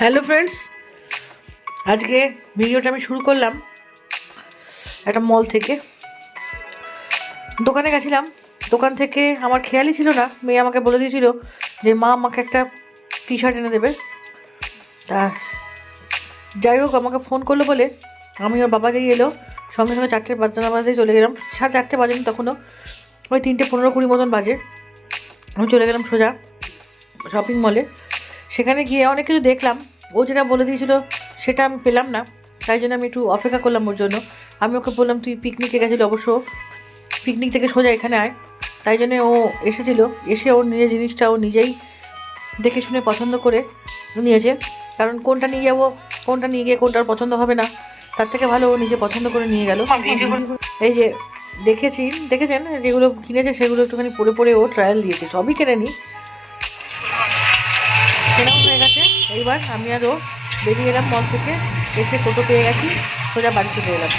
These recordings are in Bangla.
হ্যালো ফ্রেন্ডস, আজকে ভিডিওটা আমি শুরু করলাম একটা মল থেকে। দোকানে গেছিলাম, দোকান থেকে আমার খেয়ালই ছিল না, মেয়ে আমাকে বলে দিয়েছিল যে মা আমাকে একটা টি শার্ট এনে দেবে। তা যাই হোক, আমাকে ফোন করলো বলে আমি ওর বাবা যেই এলো সঙ্গে সঙ্গে 4টে বাজতেই চলে গেলাম। 4:30 বাজেনি তখনও, ওই 3:15-20 মতন বাজে। আমি চলে গেলাম সোজা শপিং মলে। সেখানে গিয়ে অনেক কিছু দেখলাম, ও যেটা বলে দিয়েছিল সেটা আমি পেলাম না, তাই জন্য আমি একটু অপেক্ষা করলাম ওর জন্য। আমি ওকে বললাম তুই পিকনিকে গেছিলি, অবশ্য পিকনিক থেকে সোজা এখানে আয়। তাই জন্যে ও এসেছিলো, এসে ওর নিজের জিনিসটা ও নিজেই দেখে শুনে পছন্দ করে নিয়েছে। কারণ কোনটা নিয়ে যাবো, কোনটা নিয়ে গিয়ে কোনটার পছন্দ হবে না, তার থেকে ভালো ও নিজে পছন্দ করে নিয়ে গেল। এই যে দেখেছেন যেগুলো কিনেছে সেগুলো একটুখানি পরে পরে ও ট্রায়াল দিয়েছে, সবই কেনেনি, কেনাও হয়ে গেছে। এইবার আমি আরও বেরিয়ে এলাম মল থেকে, এসে টোটো পেয়ে গেছি, সোজা বাড়ি চলে এলাম।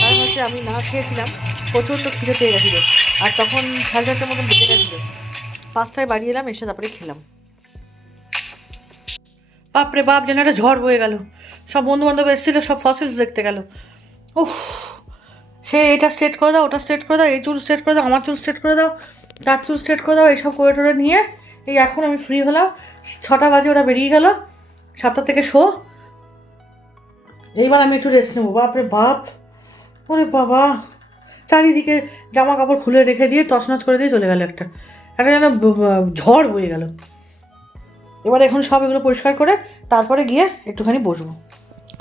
কারণ হচ্ছে আমি না খেয়েছিলাম, প্রচণ্ড খিদে পেয়ে গেছিলো, আর তখন 4:30 মতন বেজে গেছিলো। 5টায় বাড়ি এলাম, এসে তারপরে খেলাম। বাপরে বাপ, যেন একটা ঝড় বয়ে গেল। সব বন্ধুবান্ধব এসেছিলো, সব ফসিলস দেখতে গেল। উফ, সে এটা স্ট্রেট করে দাও, ওটা স্ট্রেট করে দাও, এই চুল স্ট্রেট করে দাও, আমার চুল স্ট্রেট করে দাও, তার চুল স্ট্রেট করে দাও, এইসব করে টোরে নিয়ে এই এখন আমি ফ্রি হলাম। 6টা বাজে ওরা বেরিয়ে গেল, 7টা থেকে শো। এইবার আমি একটু রেস্ট নেবো। বাপরে বাপ, ওরে বাবা, চারিদিকে জামা কাপড় খুলে রেখে দিয়ে তছনছ করে দিয়ে চলে গেল একটা যেন ঝড় বয়ে গেল। এবার এখন সব এগুলো পরিষ্কার করে তারপরে গিয়ে একটুখানি বসবো।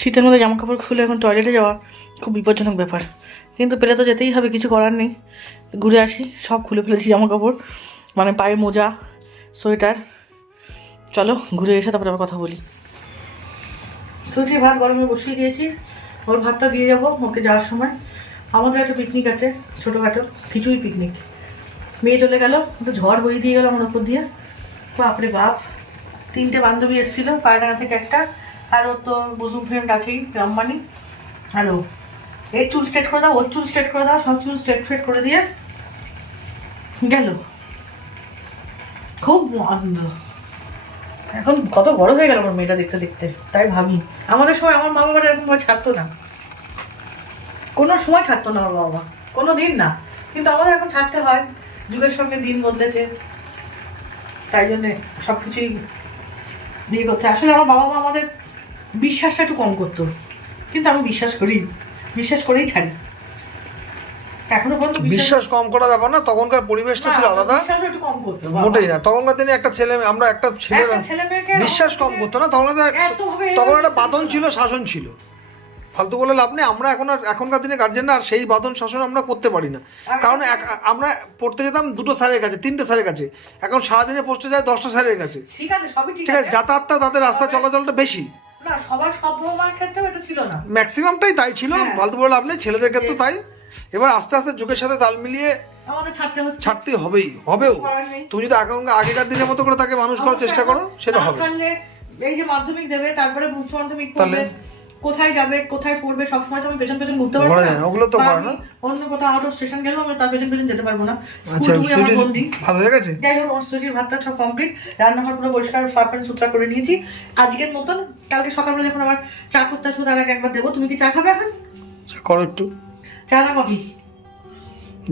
শীতের মধ্যে জামা কাপড় খুলে এখন টয়লেটে যাওয়া খুব বিপজ্জনক ব্যাপার, কিন্তু পেলে তো যেতেই হবে, কিছু করার নেই। ঘুরে আসি, সব খুলে ফেলেছি জামা কাপড়, মানে পায়ে মোজা, সোয়েটার। চলো ঘুরে এসে তারপরে আবার কথা বলি। সুইটির ভাত গরমে বসিয়ে দিয়েছি, ওর ভাতটা দিয়ে যাবো ওকে যাওয়ার সময়। আমাদের একটা পিকনিক আছে, ছোটোখাটো খিচুড়ি পিকনিক। মেয়ে চলে গেল, তো ঝড় বই দিয়ে গেল আমার ওপর দিয়ে। বাপরে বাপ, 3টে বান্ধবী এসেছিলো, পায়রানা থেকে একটা, আর ওর তো বুজুম ফ্রেন্ড আছেই রাম্মানি। আর ও এর চুল স্ট্রেট করে দাও, ওর চুল স্ট্রেট করে দাও, সব চুল স্ট্রেট ফ্রেট করে দিয়ে গেল। খুব আনন্দ। এখন কত বড় হয়ে গেল আমার মেয়েটা দেখতে দেখতে, তাই ভাবি আমাদের সময় আমার মা বাবারা এরকম ছাড়তো না, কোনো সময় ছাড়তো না আমার বাবা, কোনো দিন না। কিন্তু আমাদের এখন ছাড়তে হয়, যুগের সঙ্গে দিন বদলেছে, তাই জন্যে সব কিছুই বিয়ে করতে। আসলে আমার বাবা মা আমাদের বিশ্বাসটা একটু কম করতো, কিন্তু আমি বিশ্বাস করেই ছাড়ি এখনো পর্যন্ত। বিশ্বাস কম করা ব্যাপার না, তখনকার পরিবেশটা ছিল আলাদা, মোটেই না। তখনকার দিনে একটা ছেলে বিশ্বাস কম করতো না, তখন একটা বাঁধন ছিল, শাসন ছিল। ফালতু বলে লাভ নেই। আমরা এখনকার দিনে গার্জেনরা আর সেই বাঁধন শাসন আমরা করতে পারি না, কারণ আমরা পড়তে যেতাম 2টো স্যারের কাছে, 3টে স্যারের কাছে, এখন সারাদিনে পড়তে যায় 10টা স্যারের কাছে। ঠিক আছে, যাতায়াতটা তাদের রাস্তা চলাচলটা বেশি, ম্যাক্সিমামটাই তাই ছিল। ফালতু বলে লাভ নেই, ছেলেদের ক্ষেত্রে তাই। এবার আস্তে আস্তে যুগের সাথে তাল মিলিয়ে ছাড়তে হবেও। তুমি যদি আগেকার দিনের মতো করে তাকে মানুষ করার চেষ্টা করো, সেটা হবে। এই যে মাধ্যমিক দেবে, তারপরে উচ্চ মাধ্যমিক পড়বে, কোথায় যাবে কোথায় পড়বে সবসময় তো আমি পেছন পেছন ঘুরতে পারবো না, ওগুলো তো করে না। অন্য কোথাও আউট অফ স্টেশন গেলেও আমি তার পেছন পেছন যেতে পারবো না। স্কুলটুকুই আমার বন্দি। ভালো হয়ে গেছে। যাই হোক, আমার সুজির ভাতটা সব কমপ্লিট, রান্নাঘর পুরো পরিষ্কার সাফ অ্যান্ড সুতরা করে নিয়েছি আজকের মতন। কালকে সকালবেলা যখন আমার চা করতে আসবো তার আগে একবার দেবো। তুমি কি চা খাবে এখন? করো একটু চা না কফি,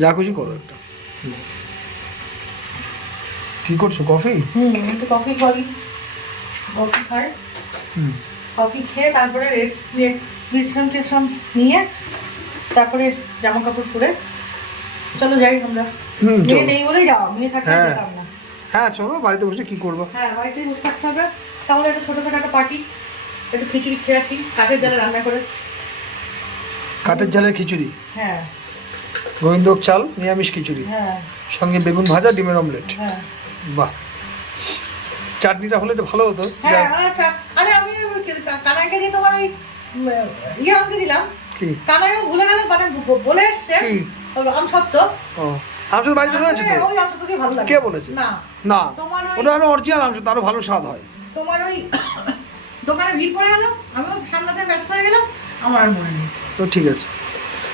যা খুশি করো একটা। কি করছো? কফি? একটু কফি খাই। কফি খেয়ে তারপরে বিশ্রাম নিয়ে তারপরে জামা কাপড় পরে চলো যাই আমরা। মেয়ে নেই বলেই যাওয়া, মেয়ে থাকলে যেতাম না। হ্যাঁ চলো, বাড়িতে বসে কি করবো? হ্যাঁ, বাড়িতেই বসে থাকতে হবে। তাহলে একটা ছোটোখাটো একটা পার্টি, একটু খিচুড়ি খেয়ে আসি কাঠের জালে রান্না করে। কাঠের জালের খিচুড়ি? হ্যাঁ, গোবিন্দভোগ চাল নিরামিষ খিচুড়ি, হ্যাঁ, সঙ্গে বেগুন ভাজা, ডিমের অমলেট। হ্যাঁ, বাহ, চাটনিটা হলে তো ভালো হতো। হ্যাঁ। আরে আমি কানাইকে দিয়ে তোমার ওই ইয়ে আনতে দিলাম, কানাইও ভুলে গেল, মানে বলে এসছে আমসত্ত্ব। আমসত্ত্ব বাড়িতে রয়েছে তো? ওই আমসত্ত্ব দিয়ে ভালো লাগে। কে বলেছে? না, ওটা হলো অরিজিনাল আমসত্ত্ব, আরো ভালো স্বাদ হয়। তোমার ওই দোকানে ভিড় পড়ে গেল, আমিও সামলাতে ব্যস্ত হয়ে গেলাম, আমার আর মনে নেই। তো ঠিক আছে,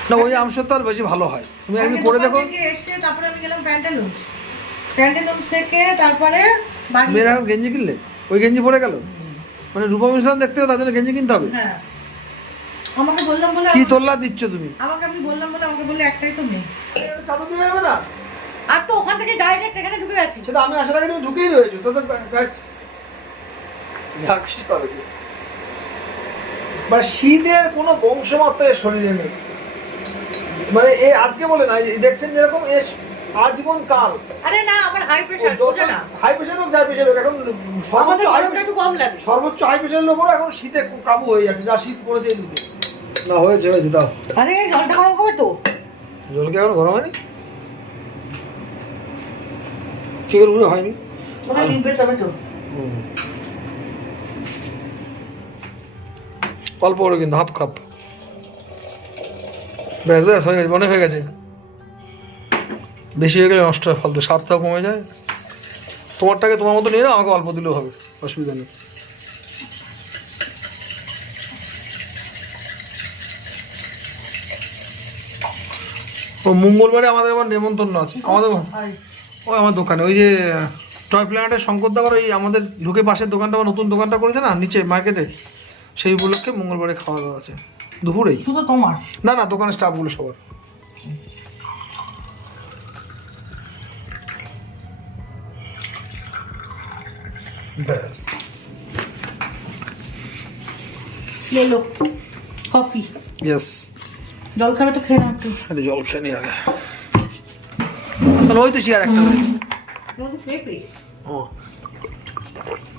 না ওই আমসত্ত্ব আর বেশি ভালো হয়, তুমি একদিন করে দেখো। এসে তারপরে আমি গেলাম প্যান্টালুন্স থেকে, তারপরে মেয়েরা এখন গেঞ্জি কিনলে, ওই গেঞ্জি পরে গেল। মানে রূপম ইসলাম দেখতে হবে তার জন্য গেঞ্জি কিনতে হবে? হ্যাঁ, আমাকে বললাম বলে কি তোল্লা দিচ্ছ তুমি? আমাকে আমি বললাম বলে আমাকে বললে একটাই তো নেই। চাদর দিয়ে যাবে না? আর তো ওখান থেকে ডাইরেক্ট এখানে ঢুকে গেছি। সেটা আমি আসার আগে তুমি ঢুকেই রয়েছো, তো মানে শীতের কোনো বংশমাত্র এর শরীরে নেই। মানে এ আজকে বলে না, দেখছেন যেরকম এ আজীবন কাল। আরে না, আমার হাই প্রেসার, বোঝে না। হাই প্রেসার হোক, যাই প্রেসার হোক, এখন আমাদের গরমটা একটু কম লাগে। সর্বোচ্চ হাই প্রেসারের লোকেরও এখন শীতে কাবু হয়ে যাচ্ছে, যা শীত পড়েছে এই দুদিন। না হয়েছে দাও। আরে জলটা গরম হবে তো। জল কি এখন গরম হয়নি? কি করে হয়নি? ওটা নিবে তবে তো। অল্প করে কিন্তু, হাফ কাপ। ব্যাস ব্যাস হয়ে গেছে, মনে হয়ে গেছে। বেশি হয়ে গেলে নষ্ট হয়, ফালতু স্বাদটাও কমে যায়। তোমারটাকে তোমার মতো নিয়ে নাও, আমাকে অল্প দিলেও হবে, অসুবিধা নেই। ও মঙ্গলবারে আমাদের আবার নেমন্তন্ন আছে আমাদের, ওই আমার দোকানে, ওই যে টয় প্ল্যানেটের শঙ্কর দাবার ওই আমাদের ঢুকে পাশের দোকানটা, আবার নতুন দোকানটা করেছে না নিচে মার্কেটে, সেই উপলক্ষে মঙ্গলবারে খাওয়া দাওয়া আছে দুপুরেই। শুধু তোমার? না না, দোকানের স্টাফগুলো সবার। ব্যাস লেলো কফি। ইয়েস, জল খাবে তো খেয়ে নাও একটু। আরে জল খেয়ে নি আগে, তাহলে ওই তো চেয়ার একটা নেই। পেঁপে ও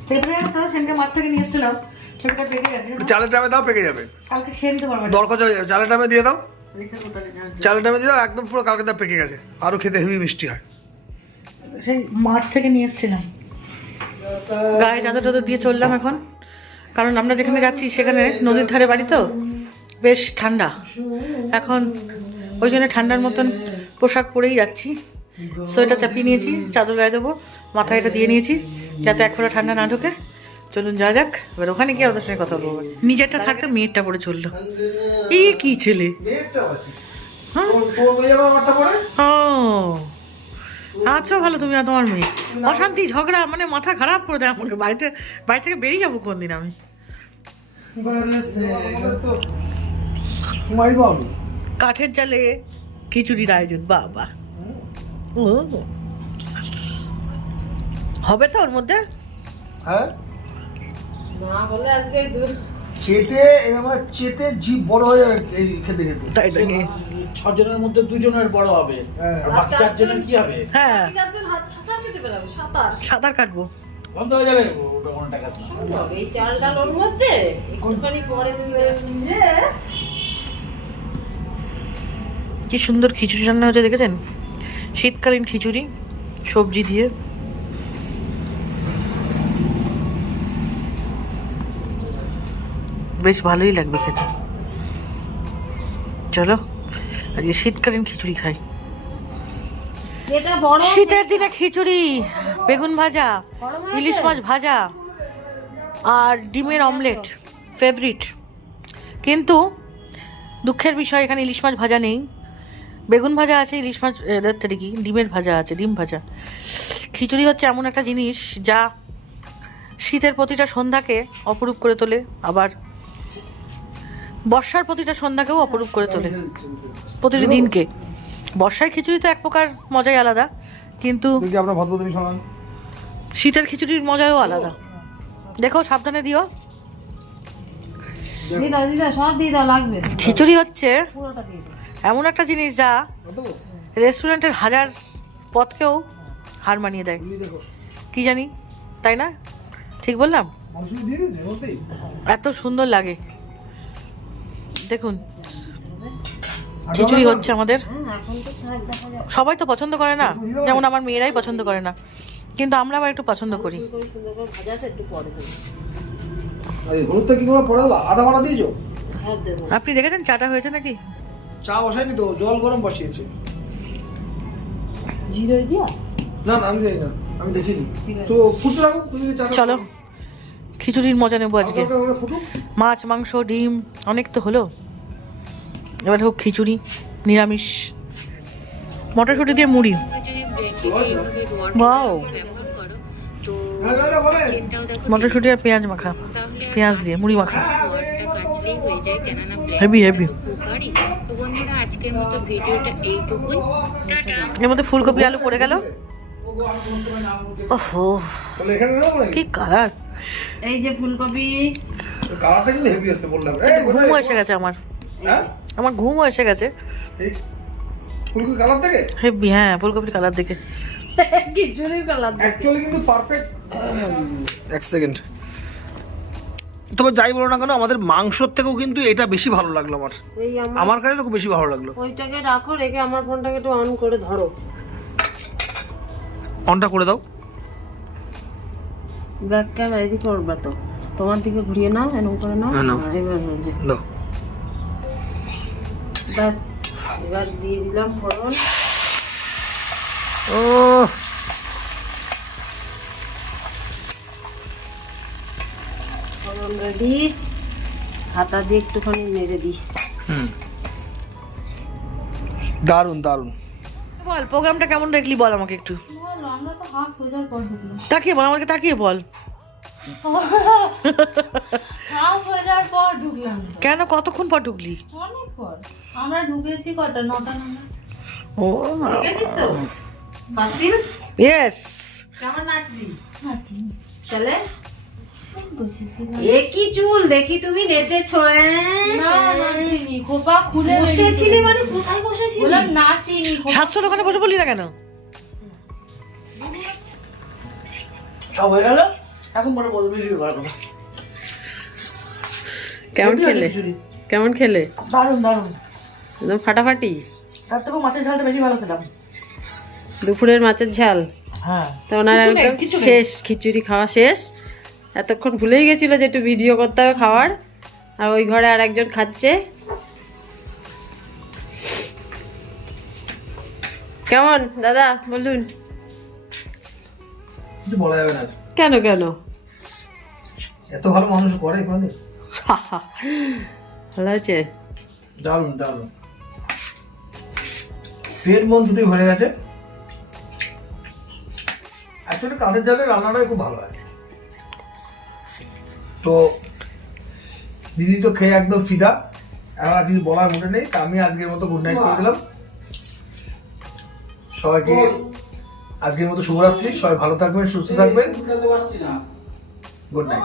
পেঁপে তো সেদিনকে মাঠ থেকে নিয়ে এসেছিলাম, পেঁপেটা পেকে গেছে। চালের টাইমে দাও, পেকে যাবে। কালকে খেয়ে নিতে পারবে। দরকার হয়ে যাবে, চালের টাইমে দিয়ে দাও। রেখে দাও তাহলে। চালের টাইমে দিয়ে দাও, একদম পুরো কালকে দা পেকে গেছে, আরও খেতে হেভি মিষ্টি হয়। সেই মাঠ থেকে নিয়ে এসেছিলাম। গায়ে চাদর টাদর দিয়ে চললাম এখন, কারণ আমরা যেখানে যাচ্ছি সেখানে নদীর ধারে বাড়ি তো, বেশ ঠান্ডা এখন, ওই জন্য ঠান্ডার মতন পোশাক পরেই যাচ্ছি। সোয়েটার চাপিয়ে নিয়েছি, চাদর গায়ে দেবো, মাথায় এটা দিয়ে নিয়েছি যাতে এক ফোঁটা ঠান্ডা না ঢোকে। চলুন যা যাক, এবার ওখানে গিয়ে ওদের সঙ্গে কথা বলবো। নিজেরটা থাকতে মেয়েরটা পরে চললো। এই কি ছেলে! হ্যাঁ ও আচ্ছা, ভালো তুমি আর তোমার মেয়ে। অশান্তি ঝগড়া মানে মাথা খারাপ করে দেয় আমাকে। বাড়ি থেকে বেরিয়ে যাবো কোন দিন আমি। কাঠের জালে খিচুড়ির আয়োজন, বাবা ও হবে তো ওর মধ্যে। হ্যাঁ চেটে এবার চেটে জিভ বড় হয়ে যাবে এই খেতে খেতে। তাই নাকি? 6 জনের মধ্যে 2 জনের বড় হবে, আর বাকি 4 জনের কি হবে? হ্যাঁ, 4 জন হাত সাঁতার কেটে বেরাবে, সাঁতার সাঁতার কাটবো। বন্ধ হয়ে যাবে, ওটা কোনো টাকা না। সম্ভব এই চাল ডাল ওর মধ্যে একটুখানি পরে দিলে কি সুন্দর খিচুড়ি রান্না হচ্ছে দেখেছেন? শীতকালীন খিচুড়ি সবজি দিয়ে। বেশ ভালোই লাগবে খেতে। চলো আজকে শীতকালীন খিচুড়ি খাই। যেটা বড় শীতের দিনে খিচুড়ি, বেগুন ভাজা, ইলিশ মাছ ভাজা আর ডিমের অমলেট ফেভারিট। কিন্তু দুঃখের বিষয় এখানে ইলিশ মাছ ভাজা নেই, বেগুন ভাজা আছে, ইলিশ মাছ কি ডিমের ভাজা আছে, ডিম ভাজা। খিচুড়ি হচ্ছে এমন একটা জিনিস যা শীতের প্রতিটা সন্ধ্যাকে অপরূপ করে তোলে, আবার বর্ষার প্রতিটা সন্ধ্যাকেও অপরূপ করে তোলে, প্রতিটি দিনকে। বর্ষায় খিচুড়ি তো এক প্রকার মজাই আলাদা, কিন্তু শীতের খিচুড়ির মজাও আলাদা। দেখো সাবধানে দিও। দিদা দিদা সব দিদা লাগবে। খিচুড়ি হচ্ছে পুরোটা দিয়ে দাও। এমন একটা জিনিস যা রেস্টুরেন্টের হাজার পথকেও হার মানিয়ে দেয়। কি জানি, তাই না? ঠিক বললাম? এত সুন্দর লাগে। দেখুন খিচুড়ি হচ্ছে আমাদের, এখন তো শাক দেখা যায়, সবাই তো পছন্দ করে না, যেমন আমার মেয়েরাই পছন্দ করে না, কিন্তু আমরা আবার একটু পছন্দ করি। সুন্দর করে ভাজা তো একটু পরে দেবো, হলুদটা কি করে পড়ে দিলা? আদা বাটা দিয়েছো? সব দেবো। আপনি দেখেছেন চাটা হয়েছে নাকি? চা বসাইনি তো, জল গরম বসিয়েছে। জিরোই দিয়া না না আমি জানি না, আমি দেখিনি তো। ফুটতে থাকো তুমি, চা চলো খিচুড়ির মজা নেবো আজকে। ফুটুক। মাছ মাংস ডিম অনেক তো হলো, এবার হোক খিচুড়ি নিরামিষ, মটরশুঁটি দিয়ে মুড়ি। ওয়াও, মটরশুঁটি আর পেঁয়াজ মাখা। পেঁয়াজ দিয়ে মুড়ি মাখা কাঁচলেই হয়ে যায়, কেননা হেভি হেভি। উপকারী। তো বন্ধুরা আজকের মতো ভিডিওটা এইটুকুই, টাটা। এর মধ্যে ফুলকপি আলু পড়ে গেল। ওহো তাহলে এখানে নাও নাকি কি কালার! এই যে ফুলকপি, কালারটা কিন্তু হেভি আছে বললাম। ঘুমও এসে গেছে আমার, হ্যাঁ আমার ঘুমও এসে গেছে। এই ফুলকপি কালার থেকে হেভি, হ্যাঁ ফুলকপির কালার দেখে। খিচুড়ির কালার। অ্যাকচুয়ালি কিন্তু পারফেক্ট। এক সেকেন্ড, তবে যাই বলো না কেন আমাদের মাংসর থেকেও কিন্তু এটা বেশি ভালো লাগলো আমার। এই আমার কাছে তো খুব বেশি ভালো লাগলো। ওইটাকে রাখো, রেখে আমার ফোনটাকে একটু অন করে ধরো। অনটা করে দাও। ব্যাক ক্যামেরা এদিকে করবা তো, তোমার দিকে ঘুরিয়ে নাও, এরকম করে নাও। হ্যাঁ, নাও। এবার হয়ে যায়। দাও। ব্যাস, এবার দিয়ে দিলাম ফোড়ন। ও ফোড়ন রেডি, হাতা দিয়ে একটুখানি নেড়ে দিই। দারুন দারুন। বল প্রোগ্রামটা কেমন দেখলি বল আমাকে একটু। আমরা তো হাফ রোজার পর ঢুকলাম, তাকিয়ে বল আমাকে, তাকিয়ে বল। হাফ রোজার পর ঢুকলাম তো। কেন, কতক্ষণ পর ঢুকলি? অনেক পর আমরা ঢুকেছি কটা, 9টা না? ও দেখেছিস তো বাসিল ইয়েস। কেমন নাচলি? নাচি তাহলে বসেছিলাম এ কি চুল দেখি তুমি নেচেছো? না, নাচিনি, খোপা খুলে বসেছিলি মানে কোথায় বসেছিলি? বললাম নাচিনি, 700 দোকানে বসে বললি না কেন? সব হয়ে গেল, এখন মনে বলবি শুরু করবো। কেমন খেলে? কেমন খেলে? দারুন দারুন, একদম ফাটাফাটি। তার থেকেও মাছের ঝালটা বেশি ভালো খেলাম। দুপুরের মাছের ঝাল হ্যাঁ তো ওনার কিছু নেই, একদম কিছু নেই। শেষ, খিচুড়ি খাওয়া শেষ। এতক্ষণ ভুলেই গেছিল যে একটু ভিডিও করতে হবে খাওয়ার, আর ওই ঘরে আর একজন খাচ্ছে। কেমন দাদা বলুন? কিছু বলা যাবে না। কেন কেন? এত ভালো মানুষ করে কোনদিন? ভালো আছে? দারুন দারুন, পেট মন দুটোই ভরে গেছে। অ্যাকচুয়ালি কাঠের জালের রান্নাটাই খুব ভালো হয়। তো দিদি তো খেয়ে একদম ফিদা, এখন আর কিছু বলার মোটে নেই। তা আমি আজকের মতো গুড নাইট করে দিলাম সবাইকে। আজকের মতো শুভরাত্রি, সবাই ভালো থাকবেন, সুস্থ থাকবেন। উঠাতে পারছি না। Good night.